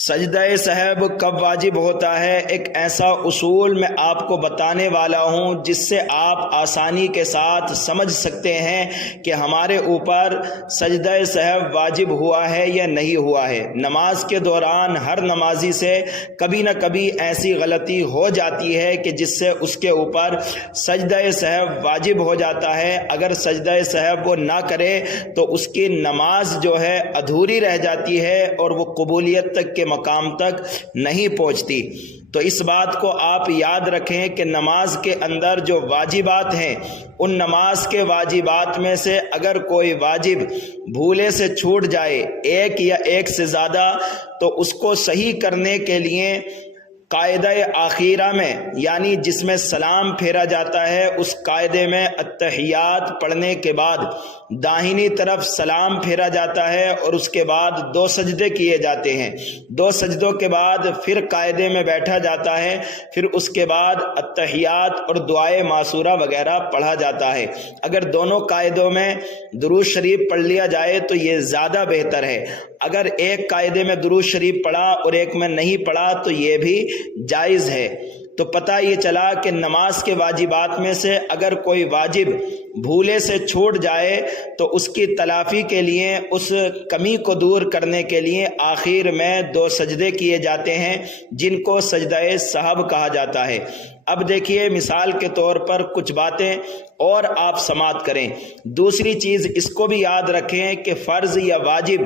سجدہ سہو کب واجب ہوتا ہے، ایک ایسا اصول میں آپ کو بتانے والا ہوں جس سے آپ آسانی کے ساتھ سمجھ سکتے ہیں کہ ہمارے اوپر سجدہ سہو واجب ہوا ہے یا نہیں ہوا ہے۔ نماز کے دوران ہر نمازی سے کبھی نہ کبھی ایسی غلطی ہو جاتی ہے کہ جس سے اس کے اوپر سجدہ سہو واجب ہو جاتا ہے۔ اگر سجدہ سہو وہ نہ کرے تو اس کی نماز جو ہے ادھوری رہ جاتی ہے اور وہ قبولیت تک کے مقام تک نہیں پہنچتی۔ تو اس بات کو آپ یاد رکھیں کہ نماز کے اندر جو واجبات ہیں، ان نماز کے واجبات میں سے اگر کوئی واجب بھولے سے چھوٹ جائے، ایک یا ایک سے زیادہ، تو اس کو صحیح کرنے کے لیے قاعدہ آخیرہ میں، یعنی جس میں سلام پھیرا جاتا ہے، اس قاعدے میں التحیات پڑھنے کے بعد داہنی طرف سلام پھیرا جاتا ہے اور اس کے بعد 2 سجدے کیے جاتے ہیں۔ 2 سجدوں کے بعد پھر قاعدے میں بیٹھا جاتا ہے، پھر اس کے بعد التحیات اور دعائے معصورہ وغیرہ پڑھا جاتا ہے۔ اگر دونوں قاعدوں میں درود شریف پڑھ لیا جائے تو یہ زیادہ بہتر ہے۔ اگر ایک قاعدے میں درود شریف پڑھا اور ایک میں نہیں پڑھا تو یہ بھی جائز ہے۔ تو پتہ یہ چلا کہ نماز کے واجبات میں سے اگر کوئی واجب بھولے سے چھوٹ جائے تو اس کی تلافی کے لیے، اس کمی کو دور کرنے کے لیے آخر میں 2 سجدے کیے جاتے ہیں جن کو سجدہ سہو کہا جاتا ہے۔ اب دیکھیے، مثال کے طور پر کچھ باتیں اور آپ سماعت کریں۔ دوسری چیز اس کو بھی یاد رکھیں کہ فرض یا واجب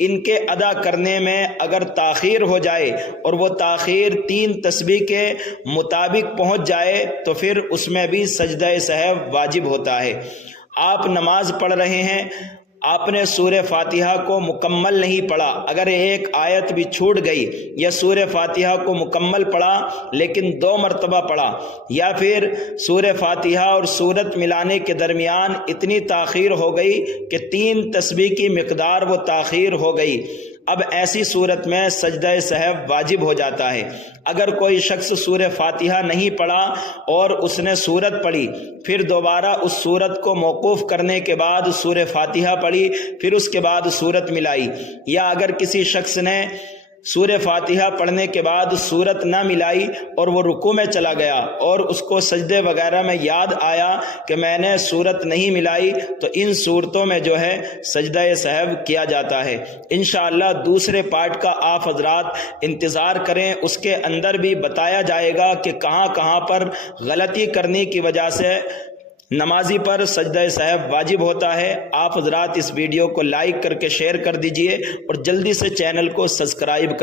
ان کے ادا کرنے میں اگر تاخیر ہو جائے اور وہ تاخیر 3 تسبیح کے مطابق پہنچ جائے تو پھر اس میں بھی سجدہ سہو واجب ہوتا ہے۔ آپ نماز پڑھ رہے ہیں، آپ نے سورہ فاتحہ کو مکمل نہیں پڑھا، اگر ایک آیت بھی چھوٹ گئی، یا سورہ فاتحہ کو مکمل پڑھا لیکن 2 مرتبہ پڑھا، یا پھر سورہ فاتحہ اور سورت ملانے کے درمیان اتنی تاخیر ہو گئی کہ 3 تسبیح کی مقدار وہ تاخیر ہو گئی، اب ایسی صورت میں سجدہ سہو واجب ہو جاتا ہے۔ اگر کوئی شخص سورہ فاتحہ نہیں پڑھا اور اس نے سورت پڑھی، پھر دوبارہ اس سورت کو موقوف کرنے کے بعد سورہ فاتحہ پڑھی، پھر اس کے بعد سورت ملائی، یا اگر کسی شخص نے سورہ فاتحہ پڑھنے کے بعد سورت نہ ملائی اور وہ رکوع میں چلا گیا اور اس کو سجدے وغیرہ میں یاد آیا کہ میں نے سورت نہیں ملائی، تو ان صورتوں میں جو ہے سجدہ سہو کیا جاتا ہے۔ انشاءاللہ دوسرے پارٹ کا آپ حضرات انتظار کریں، اس کے اندر بھی بتایا جائے گا کہ کہاں کہاں پر غلطی کرنے کی وجہ سے نمازی پر سجدہ سہو واجب ہوتا ہے۔ آپ حضرات اس ویڈیو کو لائک کر کے شیئر کر دیجئے اور جلدی سے چینل کو سبسکرائب کر